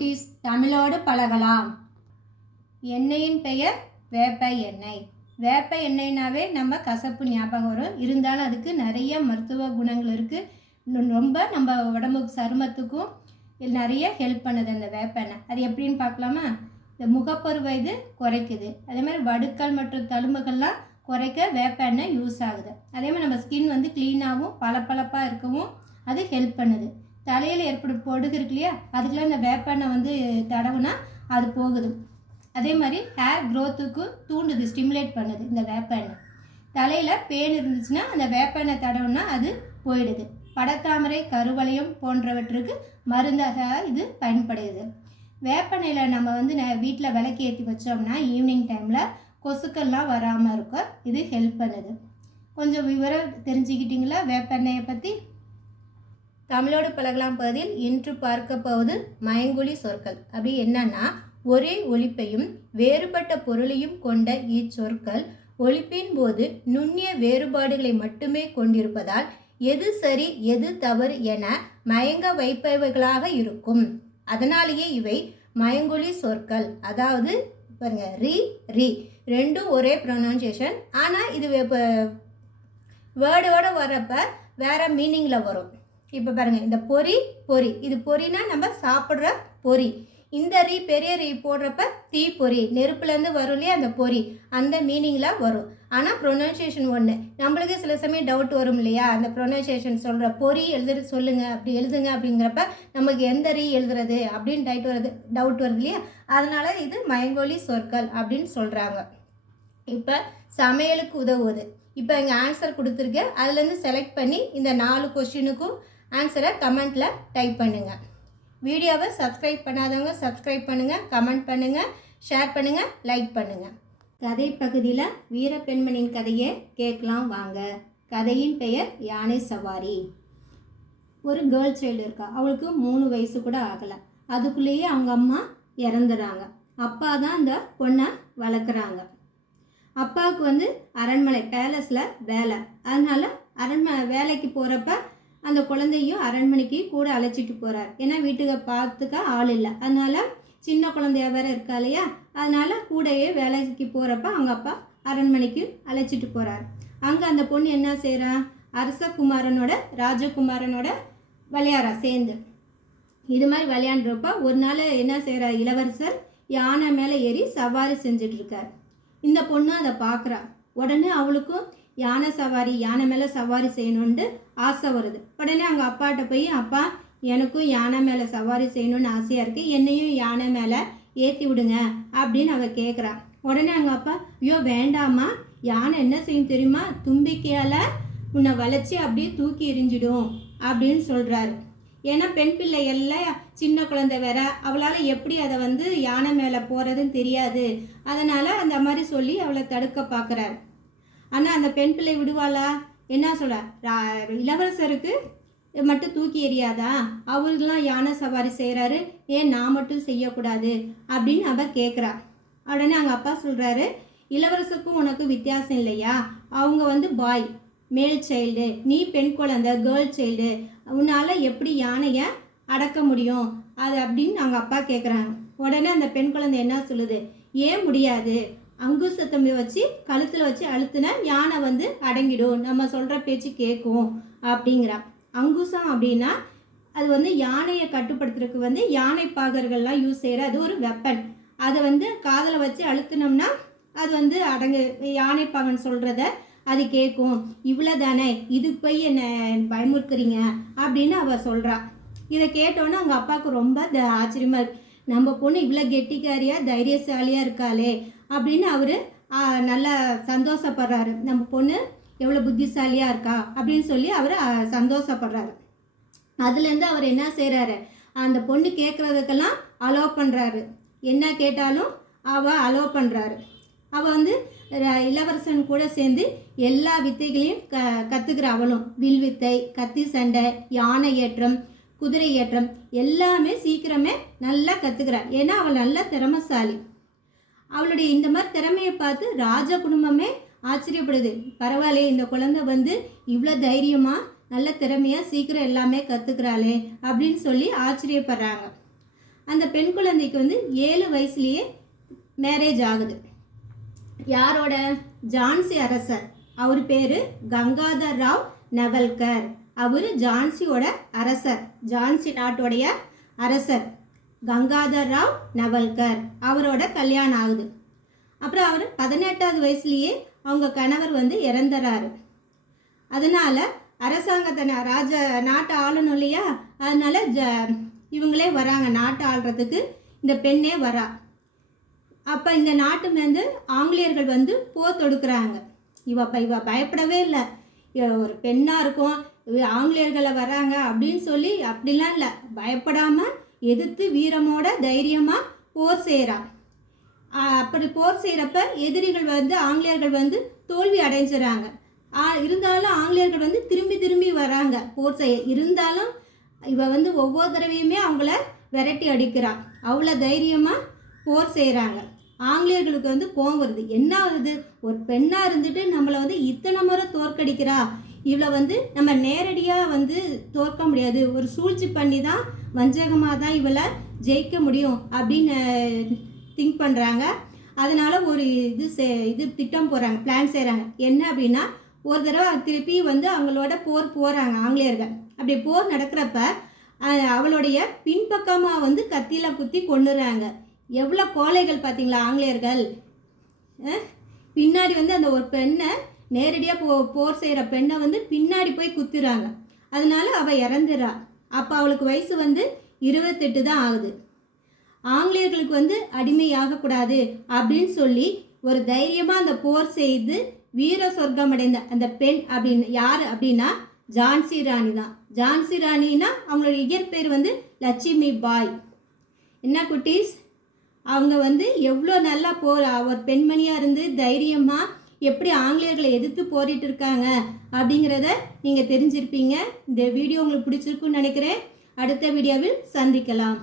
குட்டீஸ் தமிழோடு பழகலாம். எண்ணெயின் பெயர் வேப்ப எண்ணெய். வேப்ப எண்ணெய்னாவே நம்ம கசப்பு ஞாபகம் வரும். இருந்தாலும் அதுக்கு நிறைய மருத்துவ குணங்கள் இருக்குது ரொம்ப நம்ம உடம்புக்கு சருமத்துக்கும் இது நிறைய ஹெல்ப் பண்ணுது அந்த வேப்ப எண்ணெய். அது எப்படின்னு பார்க்கலாமா? இந்த முகப்பருவை இது குறைக்குது. அதே மாதிரி வடுக்கள் மற்றும் தழும்புகள்லாம் குறைக்க வேப்ப எண்ணெய் யூஸ் ஆகுது. அதே மாதிரி நம்ம ஸ்கின் வந்து க்ளீனாகவும் பளபளப்பாக இருக்கவும் அது ஹெல்ப் பண்ணுது. தலையில் ஏற்படும் பொடுகு இருக்கு இல்லையா? அதுக்கெலாம் இந்த வேப்பெண்ணெய் வந்து தடவுனா அது போகுது. அதே மாதிரி ஹேர் க்ரோத்துக்கு தூண்டுது ஸ்டிமுலேட் பண்ணுது இந்த வேப்பெண்ணெய் தலையில் பேன் இருந்துச்சுன்னா அந்த வேப்பெண்ணெய் தடவுனா அது போயிடுது. படத்தாமரை கருவளையம் போன்றவற்றுக்கு மருந்தாக இது பயன்படுது வேப்பெண்ணெயில் நம்ம வந்து வீட்டில் விளக்கு ஏற்றி வச்சோம்னா ஈவினிங் டைமில் கொசுக்கள்லாம் வராமல் இருக்க இது ஹெல்ப் பண்ணுது. கொஞ்சம் விவரம் தெரிஞ்சுக்கிட்டிங்களா வேப்பெண்ணெயை பற்றி தமிழோடு பழகலாம் பகுதியில் இன்று பார்க்க போவது மயங்குழி சொற்கள். அப்படி என்னன்னா ஒரே ஒழிப்பையும் வேறுபட்ட பொருளையும் கொண்ட இச்சொற்கள் ஒழிப்பின் போது நுண்ணிய வேறுபாடுகளை மட்டுமே கொண்டிருப்பதால் எது சரி எது தவறு என மயங்க வைப்பவைகளாக இருக்கும். அதனாலேயே இவை மயங்குழி சொற்கள். அதாவது பாருங்க ரி ரி. ரெண்டும் ஒரே ப்ரொனவுன்சியேஷன் ஆனால் இது வேர்டோட வரப்ப வேற மீனிங்கில் வரும். இப்போ பாருங்கள் இந்த பொரி பொரி இது பொறினா நம்ம சாப்பிட்ற பொரி இந்த ரீ பெரிய ரீ போடுறப்ப தீ பொரி நெருப்புலேருந்து வரும் இல்லையா அந்த பொரி அந்த மீனிங்கில் வரும். ஆனால் ப்ரொனன்சியேஷன் ஒன்று நம்மளுக்கு சில சமயம் டவுட் வரும் இல்லையா? அந்த ப்ரொனன்சியேஷன் சொல்கிற பொரி எழுது சொல்லுங்க அப்படி எழுதுங்க அப்படிங்கிறப்ப நமக்கு எந்த ரீ எழுதுறது அப்படின்னு டைட் வருது டவுட் வருது இல்லையா? அதனால் இது மயங்கோலி சொற்கள் அப்படின்னு சொல்கிறாங்க இப்போ சமையலுக்கு உதவுவது. இப்போ இங்கே ஆன்சர் கொடுத்துருக்கேன். அதுலேருந்து செலக்ட் பண்ணி இந்த நாலு கொஷினுக்கும் ஆன்சரை கமெண்ட்டில் டைப் பண்ணுங்கள் வீடியோவை சப்ஸ்கிரைப் பண்ணாதவங்க சப்ஸ்கிரைப் பண்ணுங்கள் கமெண்ட் பண்ணுங்கள் ஷேர் பண்ணுங்கள் லைக் பண்ணுங்கள் கதை பகுதியில் வீர பெண்மணியின் கதையை கேட்கலாம் வாங்க. கதையின் பெயர் யானை சவாரி. ஒரு கேர்ள் சைல்டு இருக்கா. அவளுக்கு மூணு வயசு கூட ஆகலை. அதுக்குள்ளேயே அவங்க அம்மா இறந்துடுறாங்க. அப்பா தான் அந்த பொண்ணை வளர்க்குறாங்க. அப்பாவுக்கு வந்து அரண்மனை பேலஸில் வேலை. அதனால் அரண்மனை வேலைக்கு போகிறப்ப அந்த குழந்தையும் அரண்மனைக்கு கூட அழைச்சிட்டு போகிறார் ஏன்னா வீட்டுக்கு பார்த்துக்க ஆள் இல்லை. அதனால் சின்ன குழந்தையா வேற இருக்கா இல்லையா? அதனால் கூடவே வேலைக்கு போகிறப்ப அவங்க அப்பா அரண்மனைக்கு அழைச்சிட்டு போகிறார் அங்கே அந்த பொண்ணு என்ன செய்கிறா அரசகுமாரனோட ராஜகுமாரனோட விளையாடுறா சேர்ந்து. இது மாதிரி விளையாண்டுறப்ப ஒரு நாள் என்ன செய்கிறார் இளவரசர் யானை மேலே ஏறி சவாரி செஞ்சிட்ருக்கார் இந்த பொண்ணு அதை பார்க்குறா. உடனே அவளுக்கும் யானை சவாரி யானை மேலே சவாரி செய்யணுன்ட்டு ஆசை வருது. உடனே அவங்க அப்பாட்ட போய் அப்பா எனக்கும் யானை மேலே சவாரி செய்யணும்னு ஆசையாக இருக்குது என்னையும் யானை மேலே ஏற்றி விடுங்க அப்படின்னு அவ கேட்குறா உடனே அவங்க அப்பா ஐயோ வேண்டாமா யானை என்ன செய்யும் தெரியுமா? தும்பிக்கையால் உன்னை வளைச்சி அப்படியே தூக்கி எரிஞ்சிடும் அப்படின்னு சொல்கிறாரு ஏன்னா பெண் பிள்ளை எல்லாம் சின்ன குழந்தை வேற. அவளால் எப்படி அதை வந்து யானை மேலே போகிறதுன்னு தெரியாது. அதனால் அந்த மாதிரி சொல்லி அவளை தடுக்க பார்க்குறாரு ஆனால் அந்த பெண் பிள்ளை விடுவாளா? என்ன சொல்ல ரா- இளவரசருக்கு மட்டும் தூக்கி எறியாதா? அவருக்கெல்லாம் யானை சவாரி செய்கிறாரு ஏன் நான் மட்டும் செய்யக்கூடாது? அப்படின்னு அவ கேட்குறா உடனே அவங்க அப்பா சொல்கிறாரு இளவரசருக்கும் உனக்கு வித்தியாசம் இல்லையா? அவங்க வந்து பாய் மேல் சைல்டு நீ பெண் குழந்தை கேர்ள் சைல்டு உன்னால் எப்படி யானையை அடக்க முடியும்? அது அப்படின்னு அவங்க அப்பா கேட்குறாங்க உடனே அந்த பெண் குழந்தை என்ன சொல்லுது? ஏன் முடியாது? அங்குசத்தம்பி வச்சு கழுத்தில் வச்சு அழுத்தின யானை வந்து அடங்கிடும். நம்ம சொல்கிற பேச்சு கேட்கும் அப்படிங்கிறா. அங்குசம் அப்படின்னா அது வந்து யானையை கட்டுப்படுத்துறதுக்கு வந்து யானை பாகர்கள்லாம் யூஸ் செய்கிற அது ஒரு வெப்பன் அதை வந்து காதில் வச்சு அழுத்தினோம்னா அது வந்து அடங்கு யானை பாகன் சொல்கிறத அது கேட்கும் இவ்வளோ தானே இதுக்கு போய் என்னை பயமுறுத்துறீங்க அப்படின்னு அவள் சொல்கிறா இதை கேட்டோன்னே அவங்க அப்பாவுக்கு ரொம்ப த ஆச்சரியமாக இருக்குது நம்ம பொண்ணு இவ்வளோ கெட்டிக்காரியாக தைரியசாலியாக இருக்காளே அப்படின்னு அவர் நல்லா சந்தோஷப்படுறாரு. நம்ம பொண்ணு எவ்வளோ புத்திசாலியாக இருக்கா அப்படின்னு சொல்லி அவர் சந்தோஷப்படுறாரு. அதுலேருந்து அவர் என்ன செய்கிறாரு அந்த பொண்ணு கேட்குறதுக்கெல்லாம் அலோவ் பண்ணுறாரு என்ன கேட்டாலும் அவள் அலோவ் பண்ணுறாரு அவள் வந்து இளவரசன் கூட சேர்ந்து எல்லா வித்தைகளையும் க கற்றுக்கிற அவளும். வில் வித்தை கத்தி சண்டை யானை ஏற்றம் குதிரை ஏற்றம் எல்லாமே சீக்கிரமே நல்லா கற்றுக்கிறா ஏன்னா அவள் நல்ல திறமசாலி. அவளுடைய இந்த மாதிரி திறமையை பார்த்து ராஜ குடும்பமே ஆச்சரியப்படுது. பரவாயில்லையே இந்த குழந்தை வந்து இவ்வளோ தைரியமாக நல்ல திறமையாக சீக்கிரம் எல்லாமே கற்றுக்குறாளே அப்படின்னு சொல்லி ஆச்சரியப்படுறாங்க. அந்த பெண் குழந்தைக்கு வந்து ஏழு வயசுலேயே மேரேஜ் ஆகுது. யாரோட? ஜான்சி அரசர். அவர் பேர் கங்காதர் ராவ் நவல்கர். அவர் ஜான்சியோட அரசர் ஜான்சி நாட்டுடைய அரசர் கங்காதர் ராவ் நவல்கர். அவரோட கல்யாணம் ஆகுது. அப்புறம் அவர் பதினெட்டாவது வயசுலேயே அவங்க கணவர் வந்து இறந்துறாரு. அதனால அரசாங்கத்தை ந- ராஜ நாட்டை ஆளணும் இல்லையா? அதனால ஜ இவங்களே வராங்க. நாட்டை ஆள்றதுக்கு இந்த பெண்ணே வரா. அப்போ இந்த நாட்டு வந்து ஆங்கிலேயர்கள் வந்து போர் தொடுக்குறாங்க. இவ இப்போ இவ பயப்படவே இல்லை. ஒரு பெண்ணாக இருக்கும். ஆங்கிலேயர்களை வராங்க அப்படின்னு சொல்லி அப்படிலாம் இல்லை. பயப்படாமல் எதிர்த்து வீரமோட தைரியமாக போர் செய்கிறான் அப்படி போர் செய்கிறப்ப எதிரிகள் வந்து ஆங்கிலேயர்கள் வந்து தோல்வி அடைஞ்சிடறாங்க. இருந்தாலும் ஆங்கிலேயர்கள் வந்து திரும்பி திரும்பி வராங்க போர் செய்ய. இருந்தாலும் இவ வந்து ஒவ்வொரு தடவையுமே அவங்கள விரட்டி அடிக்கிறான் அவ்வளோ தைரியமாக போர் செய்கிறாங்க ஆங்கிலேயர்களுக்கு வந்து கோவம் வருது. என்ன ஆகுது? ஒரு பெண்ணாக இருந்துட்டு நம்மளை வந்து இத்தனை முறை தோற்கடிக்கிறா. இவளை வந்து நம்ம நேரடியாக வந்து தோற்க முடியாது. ஒரு சூழ்ச்சி பண்ணி தான் வஞ்சகமாக தான் இவளை ஜெயிக்க முடியும் அப்படின்னு திங்க் பண்ணுறாங்க அதனால் ஒரு இது சே இது திட்டம் போகிறாங்க பிளான் செய்கிறாங்க என்ன அப்படின்னா ஒரு தடவை திருப்பி வந்து அவங்களோட போர் போகிறாங்க ஆங்கிலேயர்கள். அப்படி போர் நடக்கிறப்ப அவளுடைய பின்பக்கமாக வந்து கத்தியில் குத்தி கொண்டுறாங்க எவ்வளோ கோழைகள் பார்த்தீங்களா ஆங்கிலேயர்கள்? பின்னாடி வந்து அந்த ஒரு பெண்ணை நேரடியாக போ போர் செய்கிற பெண்ணை வந்து பின்னாடி போய் குத்துறாங்க. அதனால அவள் இறந்துறா. அப்போ அவளுக்கு வயசு வந்து இருபத்தெட்டு தான் ஆகுது. ஆங்கிலேயர்களுக்கு வந்து அடிமையாகக்கூடாது அப்படின்னு சொல்லி ஒரு தைரியமாக அந்த போர் செய்து வீர சொர்க்கம் அடைந்த அந்த பெண் அப்படின்னு யார் அப்படின்னா ஜான்சி ராணி தான். ஜான்சி ராணினா அவங்களோட இயற்பெயர் வந்து லட்சுமி பாய். என்ன குட்டீஸ்? அவங்க வந்து எவ்வளோ நல்லா போகிற ஒரு பெண்மணியாக இருந்து தைரியமாக எப்படி ஆங்கிலேயர்களை எதிர்த்து போரிட்டு இருக்காங்க அப்படிங்கிறத நீங்கள் தெரிஞ்சிருப்பீங்க. இந்த வீடியோ உங்களுக்கு பிடிச்சிருக்குன்னு நினைக்கிறேன். அடுத்த வீடியோவில் சந்திக்கலாம்.